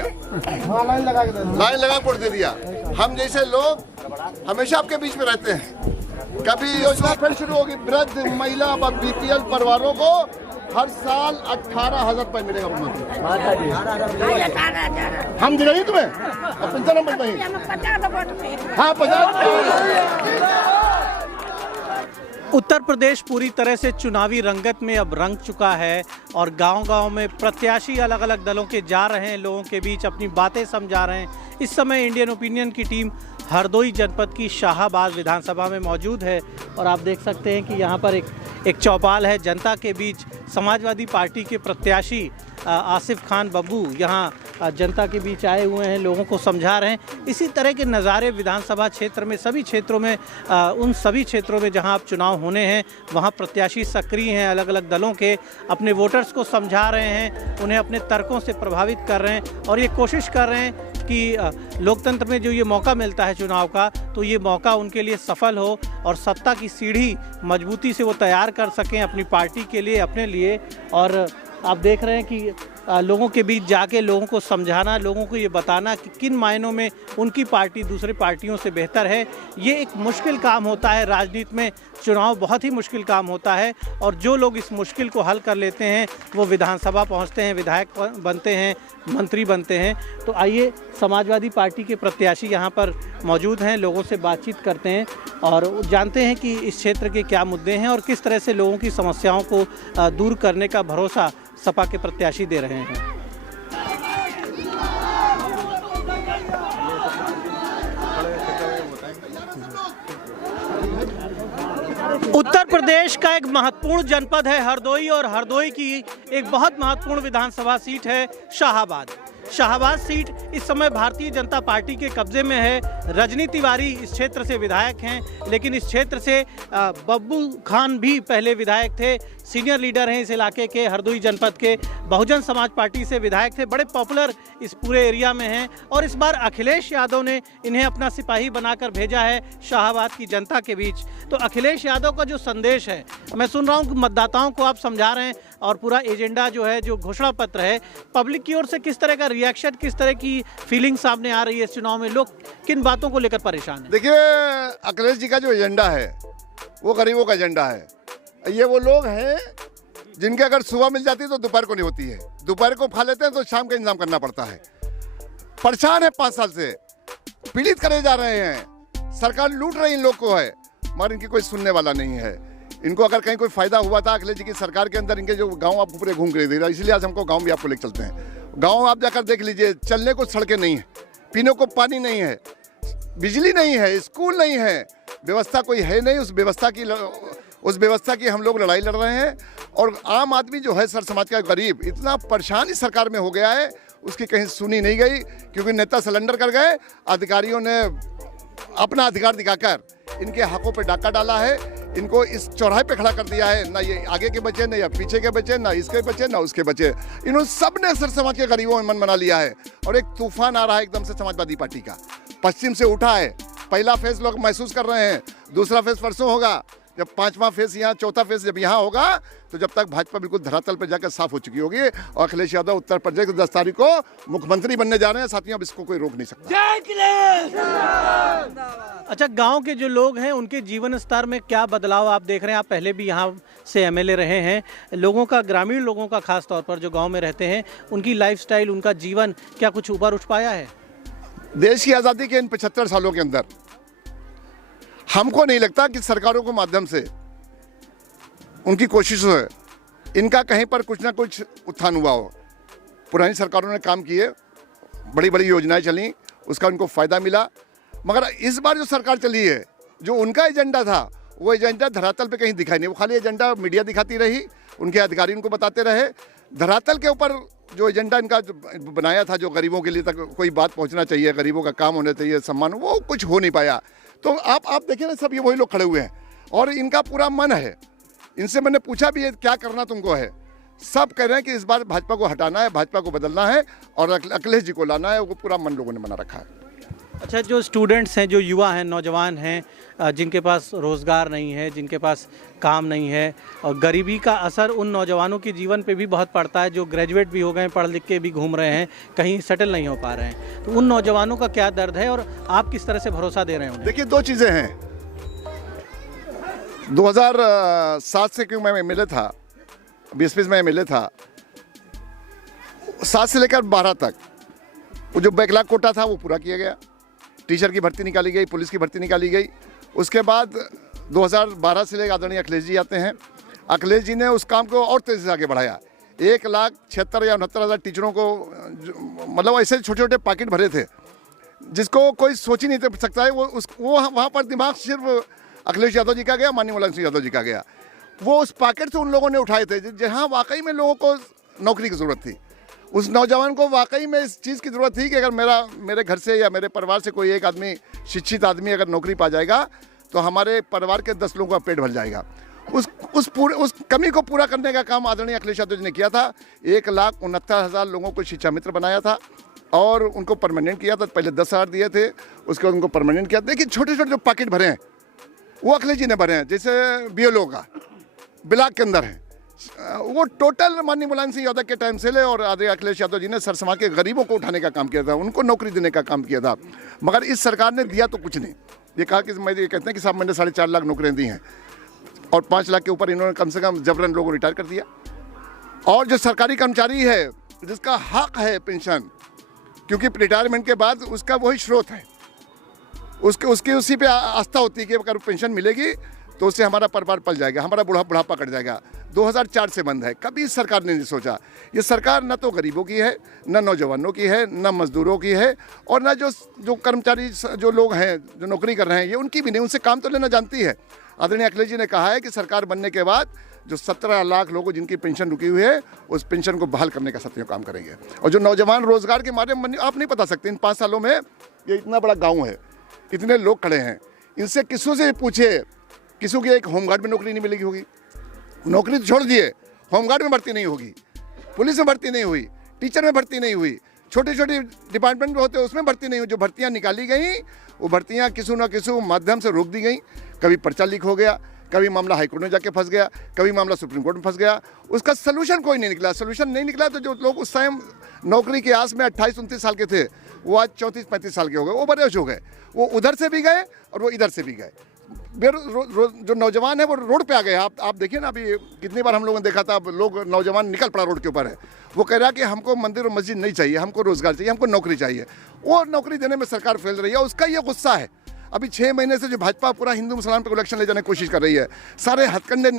दिया, लाइन लगा वोट दे दिया। हम जैसे लोग हमेशा आपके बीच में रहते हैं। कभी योजना फिर शुरू होगी, वृद्ध महिला व बीपीएल परिवारों को हर साल 18,000 रुपए मिलेगा। हम दिलाइए तुम्हें और पेंशन नंबर नहीं। हाँ 50। उत्तर प्रदेश पूरी तरह से चुनावी रंगत में अब रंग चुका है और गांव-गांव में प्रत्याशी अलग अलग दलों के जा रहे हैं, लोगों के बीच अपनी बातें समझा रहे हैं। इस समय इंडियन ओपिनियन की टीम हरदोई जनपद की शाहाबाद विधानसभा में मौजूद है और आप देख सकते हैं कि यहाँ पर एक चौपाल है। जनता के बीच समाजवादी पार्टी के प्रत्याशी आसिफ खान बब्बू यहाँ जनता के बीच आए हुए हैं, लोगों को समझा रहे हैं। इसी तरह के नज़ारे विधानसभा क्षेत्र में सभी क्षेत्रों में उन सभी क्षेत्रों में जहाँ अब चुनाव होने हैं वहाँ प्रत्याशी सक्रिय हैं, अलग अलग दलों के अपने वोटर्स को समझा रहे हैं, उन्हें अपने तर्कों से प्रभावित कर रहे हैं और ये कोशिश कर रहे हैं कि लोकतंत्र में जो ये मौका मिलता है चुनाव का, तो ये मौका उनके लिए सफल हो और सत्ता की सीढ़ी मजबूती से वो तैयार कर सकें अपनी पार्टी के लिए, अपने लिए। और आप देख रहे हैं कि लोगों के बीच जाके लोगों को समझाना, लोगों को ये बताना कि किन मायनों में उनकी पार्टी दूसरी पार्टियों से बेहतर है, ये एक मुश्किल काम होता है। राजनीति में चुनाव बहुत ही मुश्किल काम होता है और जो लोग इस मुश्किल को हल कर लेते हैं वो विधानसभा पहुंचते हैं, विधायक बनते हैं, मंत्री बनते हैं। तो आइए, समाजवादी पार्टी के प्रत्याशी यहाँ पर मौजूद हैं, लोगों से बातचीत करते हैं और जानते हैं कि इस क्षेत्र के क्या मुद्दे हैं और किस तरह से लोगों की समस्याओं को दूर करने का भरोसा सपा के प्रत्याशी दे रहे हैं। उत्तर प्रदेश का एक महत्वपूर्ण जनपद है हरदोई और हरदोई की एक बहुत महत्वपूर्ण विधानसभा सीट है शाहाबाद। शाहाबाद सीट इस समय भारतीय जनता पार्टी के कब्जे में है। रजनी तिवारी इस क्षेत्र से विधायक हैं, लेकिन इस क्षेत्र से बब्बू खान भी पहले विधायक थे, सीनियर लीडर हैं इस इलाके के, हरदोई जनपद के, बहुजन समाज पार्टी से विधायक थे, बड़े पॉपुलर इस पूरे एरिया में हैं और इस बार अखिलेश यादव ने इन्हें अपना सिपाही बनाकर भेजा है शाहाबाद की जनता के बीच। तो अखिलेश यादव का जो संदेश है, मैं सुन रहा हूँ कि मतदाताओं को आप समझा रहे हैं और पूरा एजेंडा जो है, जो घोषणा पत्र है, पब्लिक की ओर से किस तरह का रिएक्शन, किस तरह की फीलिंग सामने आ रही है इस चुनाव में, लोग किन बातों को लेकर परेशान हैं? देखिए, अखिलेश जी का जो एजेंडा है वो गरीबों का एजेंडा है। ये वो लोग हैं जिनके अगर सुबह मिल जाती है तो दोपहर को नहीं होती है, दोपहर को खा लेते हैं तो शाम का इंतजाम करना पड़ता है। परेशान है, 5 साल से पीड़ित करे जा रहे हैं, सरकार लूट रही इन लोग को है, मगर इनकी कोई सुनने वाला नहीं है। इनको अगर कहीं कोई फायदा हुआ था अखिलेश जी की सरकार के अंदर, इनके जो गांव आप पूरे घूम कर, इसलिए आज हमको गांव भी आपको लेकर चलते हैं। गांव आप जाकर देख लीजिए, चलने को सड़कें नहीं है, पीने को पानी नहीं है, बिजली नहीं है, स्कूल नहीं है, व्यवस्था कोई है नहीं। उस व्यवस्था की हम लोग लड़ाई लड़ रहे हैं और आम आदमी जो है, सर समाज का गरीब इतना परेशान इस सरकार में हो गया है, उसकी कहीं सुनी नहीं गई, क्योंकि नेता सिलेंडर कर गए, अधिकारियों ने अपना अधिकार दिखाकर इनके हकों पे डाका डाला है, इनको इस चौराहे पे खड़ा कर दिया है। ना ये आगे के बचे, ना या पीछे के बचे, ना इसके बचे, ना उसके बचे। इन्होंने सबने सर समाज के गरीबों में मन बना लिया है और एक तूफान आ रहा है एकदम से समाजवादी पार्टी का, पश्चिम से उठा है। पहला फेज लोग महसूस कर रहे हैं, दूसरा फेज परसों होगा, जब 5वां फेज यहाँ, चौथा फेज जब यहाँ होगा, तो जब तक भाजपा बिल्कुल धरातल पर जाकर साफ हो चुकी होगी और अखिलेश यादव उत्तर प्रदेश के 10 तारीख को मुख्यमंत्री बनने जा रहे हैं। साथियों, अब इसको कोई रोक नहीं सकता। अच्छा, गांव के जो लोग हैं उनके जीवन स्तर में क्या बदलाव आप देख रहे हैं? आप पहले भी यहाँ से एमएलए रहे हैं, लोगों का, ग्रामीण लोगों का खास तौर पर जो गांव में रहते हैं, उनकी लाइफस्टाइल, उनका जीवन क्या कुछ ऊपर उठ पाया है? देश की आज़ादी के इन 75 सालों के अंदर हमको नहीं लगता कि सरकारों के माध्यम से, उनकी कोशिशों से इनका कहीं पर कुछ ना कुछ उत्थान हुआ हो। पुरानी सरकारों ने काम किए, बड़ी बड़ी योजनाएं चली, उसका उनको फ़ायदा मिला, मगर इस बार जो सरकार चली है, जो उनका एजेंडा था, वो एजेंडा धरातल पे कहीं दिखाई नहीं। वो खाली एजेंडा मीडिया दिखाती रही, उनके अधिकारी उनको बताते रहे, धरातल के ऊपर जो एजेंडा इनका जो बनाया था, जो गरीबों के लिए तक कोई बात पहुंचना चाहिए, गरीबों का काम होना चाहिए, सम्मान, वो कुछ हो नहीं पाया। तो आप देखिए ना, सब ये वही लोग खड़े हुए हैं और इनका पूरा मन है। इनसे मैंने पूछा भी है क्या करना तुमको है, सब कह रहे हैं कि इस बार भाजपा को हटाना है, भाजपा को बदलना है और अखिलेश जी को लाना है। वो पूरा मन लोगों ने बना रखा है। अच्छा, जो स्टूडेंट्स हैं, जो युवा हैं, नौजवान हैं, जिनके पास रोज़गार नहीं है, जिनके पास काम नहीं है, और गरीबी का असर उन नौजवानों के जीवन पे भी बहुत पड़ता है, जो ग्रेजुएट भी हो गए, पढ़ लिख के भी घूम रहे हैं, कहीं सेटल नहीं हो पा रहे हैं, तो उन नौजवानों का क्या दर्द है और आप किस तरह से भरोसा दे रहे हैं उन्हें? देखिए, दो चीज़ें हैं। 2007 से क्यों मैं मिले था, 20 में मिले था, 7 से लेकर 12 तक वो जो बैकलॉग कोटा था वो पूरा किया गया। टीचर की भर्ती निकाली गई, पुलिस की भर्ती निकाली गई। उसके बाद 2012 से लेकर आदरणीय अखिलेश जी आते हैं। अखिलेश जी ने उस काम को और तेज़ी से आगे बढ़ाया। 1,76,000 या 69,000 टीचरों को, मतलब ऐसे छोटे छोटे पैकेट भरे थे जिसको कोई सोच ही नहीं सकता है। वो वहाँ पर दिमाग सिर्फ अखिलेश यादव जी का गया, माननीय मुलायम सिंह यादव जी का गया। वो उस पैकेट से उन लोगों ने उठाए थे जहाँ वाकई में लोगों को नौकरी की ज़रूरत थी। उस नौजवान को वाकई में इस चीज़ की ज़रूरत थी कि अगर मेरे घर से या मेरे परिवार से कोई एक आदमी, शिक्षित आदमी अगर नौकरी पा जाएगा तो हमारे परिवार के 10 लोगों का पेट भर जाएगा। उस कमी को पूरा करने का काम आदरणीय अखिलेश यादव जी ने किया था। 1,69,000 लोगों को शिक्षा मित्र बनाया था और उनको परमानेंट किया था। पहले 10,000 दिए थे, उसके बाद उनको परमानेंट किया। देखिए, छोटे छोटे जो पैकेट भरे हैं वो अखिलेश जी ने भरे हैं। जैसे BLO का ब्लॉक के अंदर है, वो टोटल माननीय मुलायम सिंह यादव के टाइम से ले और आदरणीय अखिलेश यादव जी ने सरसमा के गरीबों को उठाने का काम किया था, उनको नौकरी देने का काम किया था। मगर इस सरकार ने दिया तो कुछ नहीं। ये कहा कि ये कहते हैं कि साहब मैंने 4.5 लाख नौकरियाँ दी हैं और 5 लाख के ऊपर इन्होंने कम से कम जबरन लोगों को रिटायर कर दिया। और जो सरकारी कर्मचारी है जिसका हक है पेंशन, क्योंकि रिटायरमेंट के बाद उसका वही स्रोत है, उसकी उसी पे आस्था होती है कि अगर पेंशन मिलेगी तो उससे हमारा परिवार पल जाएगा, हमारा बुढ़ापा कट जाएगा। 2004 से बंद है। कभी इस सरकार ने नहीं सोचा। ये सरकार न तो गरीबों की है, न नौजवानों की है, न मजदूरों की है, और न जो कर्मचारी जो लोग हैं जो नौकरी कर रहे हैं ये उनकी भी नहीं। उनसे काम तो लेना जानती है। आदरणीय अखिलेश जी ने कहा है कि सरकार बनने के बाद जो 17 लाख लोगों जिनकी पेंशन रुकी हुई है उस पेंशन को बहाल करने का सत्य काम करेंगे। और जो नौजवान रोजगार के मारे में, आप नहीं बता सकते, इन 5 सालों में ये इतना बड़ा गाँव है, इतने लोग खड़े हैं, इनसे किसों से पूछे, किसी की एक होमगार्ड में नौकरी नहीं मिलेगी होगी। नौकरी तो छोड़ दिए, होमगार्ड में भर्ती नहीं होगी, पुलिस में भर्ती नहीं हुई, टीचर में भर्ती नहीं हुई, छोटे छोटे डिपार्टमेंट में होते हैं उसमें भर्ती नहीं हुई। जो भर्तियां निकाली गई वो भर्तियां किसी न किसी माध्यम से रोक दी गई। कभी पर्चा लीक हो गया, कभी मामला हाईकोर्ट में जाके फंस गया, कभी मामला सुप्रीम कोर्ट में फंस गया। उसका सोल्यूशन कोई नहीं निकला। सोल्यूशन नहीं निकला तो जो लोग उस टाइम नौकरी की आस में 28-29 साल के थे वो आज 34-35 साल के हो गए, वो बड़े हो गए। वो उधर से भी गए और वो इधर से भी गए। जो नौजवान है वो रोड पे आ गए। आप देखिए ना, अभी कितनी बार हम लोगों ने देखा था, अब लोग नौजवान निकल पड़ा रोड के ऊपर है। वो कह रहा है कि हमको मंदिर और मस्जिद नहीं चाहिए, हमको रोजगार चाहिए, हमको नौकरी चाहिए। वो नौकरी देने में सरकार फेल रही है, उसका ये गुस्सा है। अभी 6 महीने से जो भाजपा पूरा हिंदू मुसलमान पर इलेक्शन ले जाने की कोशिश कर रही है, सारे हथकंडे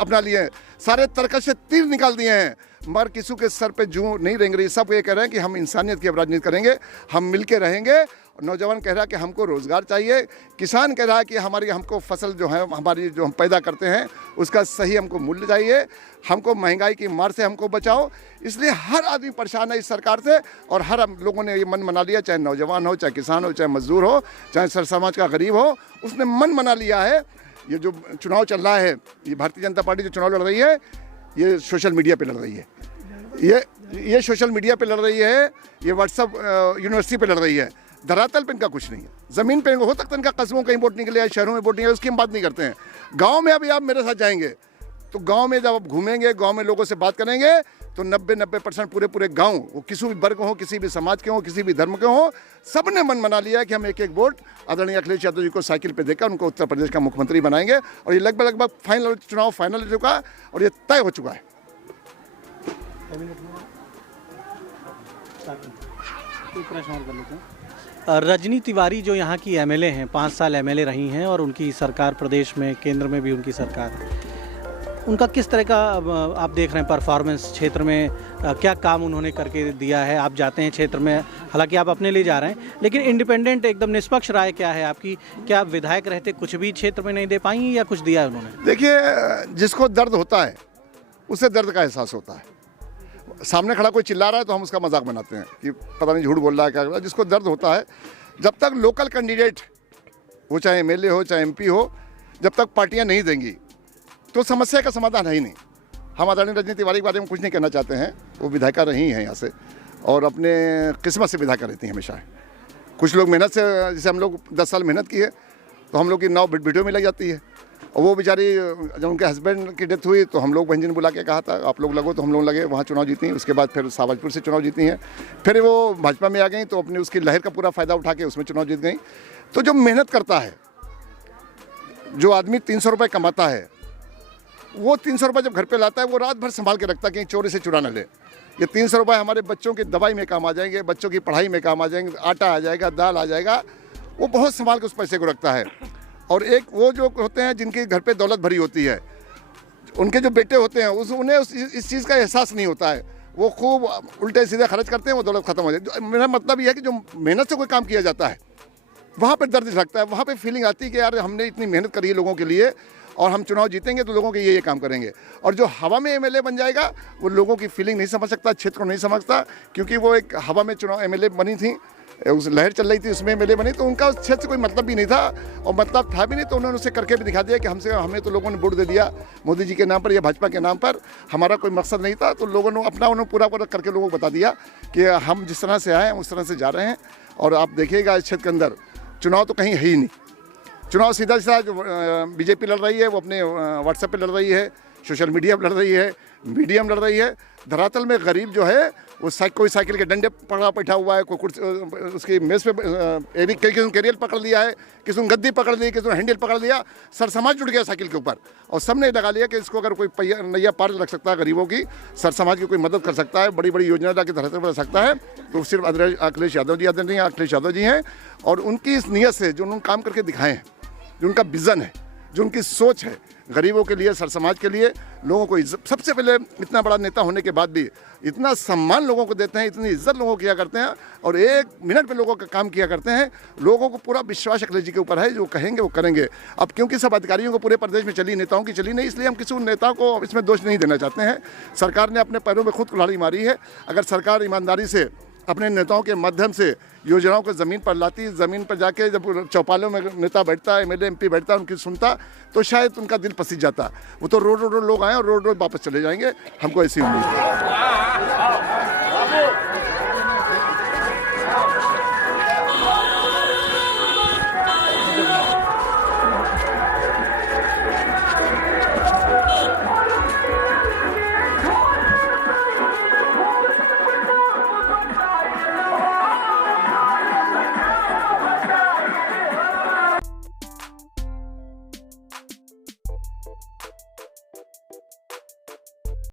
अपना लिए हैं, सारे तरकश से तीर निकाल दिए हैं, मगर किसी के सर पे जूं नहीं रेंग रही। सब ये कह रहे हैं कि हम इंसानियत की अब राजनीति करेंगे, हम मिल के रहेंगे। नौजवान कह रहा है कि हमको रोज़गार चाहिए, किसान कह रहा है कि हमको फसल जो है हमारी जो हम पैदा करते हैं उसका सही हमको मूल्य चाहिए, हमको महंगाई की मार से हमको बचाओ। इसलिए हर आदमी परेशान है इस सरकार से, और हर लोगों ने ये मन मना लिया, चाहे नौजवान हो, चाहे किसान हो, चाहे मजदूर हो, चाहे सर समाज का गरीब हो, उसने मन मना लिया है। ये जो चुनाव चल रहा है, ये भारतीय जनता पार्टी जो चुनाव लड़ रही है, ये सोशल मीडिया पर लड़ रही है। ये सोशल मीडिया पे लड़ रही है, ये व्हाट्सअप यूनिवर्सिटी पे लड़ रही है। धरातल पे इनका कुछ नहीं है। ज़मीन पे हो सकता है इनका कस्बों कहीं वोट निकले या शहरों में वोट निकले, उसकी हम बात नहीं करते हैं। गांव में अभी आप मेरे साथ जाएंगे तो गांव में जब आप घूमेंगे, गांव में लोगों से बात करेंगे तो 90% पूरे गांव, वो किसी भी वर्ग हो, किसी भी समाज के हो, किसी भी धर्म के हो, सब ने मन मना लिया है कि हम एक वोट आदरणीय अखिलेश यादव जी को साइकिल पे देकर उनको उत्तर प्रदेश का मुख्यमंत्री बनाएंगे। और ये लगभग फाइनल चुनाव फाइनल हो चुका है और ये तय हो चुका है। प्रश्न और कर लेते हैं। रजनी तिवारी जो यहाँ की MLA हैं, 5 साल MLA रही हैं और उनकी सरकार प्रदेश में, केंद्र में भी उनकी सरकार है, उनका किस तरह का आप देख रहे हैं परफॉर्मेंस क्षेत्र में? क्या काम उन्होंने करके दिया है? आप जाते हैं क्षेत्र में, हालांकि आप अपने लिए जा रहे हैं, लेकिन इंडिपेंडेंट एकदम निष्पक्ष राय क्या है आपकी? क्या विधायक रहते कुछ भी क्षेत्र में नहीं दे पाई या कुछ दिया है उन्होंने? देखिए, जिसको दर्द होता है उसे दर्द का एहसास होता है। सामने खड़ा कोई चिल्ला रहा है तो हम उसका मजाक बनाते हैं कि पता नहीं झूठ बोल रहा है क्या कर रहा है। जिसको दर्द होता है, जब तक लोकल कैंडिडेट वो चाहे MLA हो चाहे MP हो, जब तक पार्टियां नहीं देंगी तो समस्या का समाधान है ही नहीं। हम आदरणीय रजनी तिवारी के बारे में कुछ नहीं कहना चाहते हैं, वो विधायिका रही हैं यहाँ से और अपने किस्मत से विधायिका रहती हैं हमेशा। कुछ लोग मेहनत से, जैसे हम लोग 10 साल मेहनत की है तो हम लोग की नाव वीडियो में लग जाती है। और वो बेचारी, जब उनके हस्बैंड की डेथ हुई तो हम लोग बहन जी ने बुला के कहा था आप लोग लगो, तो हम लोग लगे, वहाँ चुनाव जीती। उसके बाद फिर सावजपुर से चुनाव जीती हैं, फिर वो भाजपा में आ गई तो अपनी उसकी लहर का पूरा फ़ायदा उठा के उसमें चुनाव जीत गई। तो जो मेहनत करता है, जो आदमी 300 रुपये कमाता है, वो 300 रुपये जब घर पे लाता है वो रात भर संभाल के रखता है कहीं चोरी से चुरा न ले। ये 300 रुपये हमारे बच्चों की दवाई में काम आ जाएंगे, बच्चों की पढ़ाई में काम आ जाएंगे, आटा आ जाएगा, दाल आ जाएगा, वो बहुत संभाल के उस पैसे को रखता है। और एक वो जो होते हैं जिनके घर पे दौलत भरी होती है, उनके जो बेटे होते हैं उन्हें इस चीज़ का एहसास नहीं होता है, वो खूब उल्टे सीधे खर्च करते हैं, वो दौलत खत्म हो जाती है। मेरा मतलब ये है कि जो मेहनत से कोई काम किया जाता है वहाँ पे दर्द लगता है, वहाँ पे फीलिंग आती है कि यार हमने इतनी मेहनत करी है लोगों के लिए और हम चुनाव जीतेंगे तो लोगों के ये काम करेंगे। और जो हवा में एमएलए बन जाएगा वो लोगों की फीलिंग नहीं समझ सकता, क्षेत्र को नहीं समझता, क्योंकि वो एक हवा में चुनाव एमएलए बनी थी, उस लहर चल रही थी, उसमें एमएलए बनी, तो उनका उस क्षेत्र से कोई मतलब भी नहीं था और मतलब था भी नहीं, तो उन्होंने उसे करके भी दिखा दिया कि हमें तो लोगों ने वोट दे दिया मोदी जी के नाम पर या भाजपा के नाम पर, हमारा कोई मकसद नहीं था। तो लोगों ने अपना उन्होंने पूरा करके लोगों को बता दिया कि हम जिस तरह से आए हैं उस तरह से जा रहे हैं। और आप देखिएगा इस क्षेत्र के अंदर चुनाव तो कहीं है ही नहीं, चुनाव सीधा सीधा जो बीजेपी लड़ रही है वो अपने व्हाट्सएप पे लड़ रही है, सोशल मीडिया पर लड़ रही है, मीडिया में लड़ रही है। धरातल में गरीब जो है वो कोई साइकिल के डंडे पकड़ा बैठा हुआ है, कोई कुर्सी उसकी मेज पे किसी ने कैरियर पकड़ लिया है, किसी ने गद्दी पकड़ ली, किसी ने हैंडल पकड़ लिया, सर समाज जुड़ गया साइकिल के ऊपर और सबने लगा लिया कि इसको अगर कोई नैया पार रख सकता है गरीबों की, सर समाज की कोई मदद कर सकता है, बड़ी बड़ी योजना लाके धरातल पर रख सकता है, तो सिर्फ अखिलेश यादव जी हैं। और उनकी इस नीयत से जो उन्होंने काम करके दिखाए हैं, जो उनका विज़न है, जो उनकी सोच है गरीबों के लिए, सर समाज के लिए, लोगों को सबसे पहले इतना बड़ा नेता होने के बाद भी इतना सम्मान लोगों को देते हैं, इतनी इज्जत लोगों को किया करते हैं और 1 मिनट में लोगों का काम किया करते हैं। लोगों को पूरा विश्वास अखिलेश जी के ऊपर है, जो कहेंगे वो करेंगे। अब क्योंकि सब अधिकारियों को पूरे प्रदेश में चली, नेताओं की चली नहीं, इसलिए हम किसी नेता को इसमें दोष नहीं देना चाहते हैं। सरकार ने अपने पैरों में खुद कुल्हाड़ी मारी है। अगर सरकार ईमानदारी से अपने नेताओं के माध्यम से योजनाओं को ज़मीन पर लाती, ज़मीन पर जाके जब चौपालों में नेता बैठता, एमएलए एमपी बैठता, उनकी सुनता, तो शायद उनका दिल पसीज जाता। वो तो रोड रोड लोग आए और रोड रोड वापस चले जाएंगे, हमको ऐसी उम्मीद है।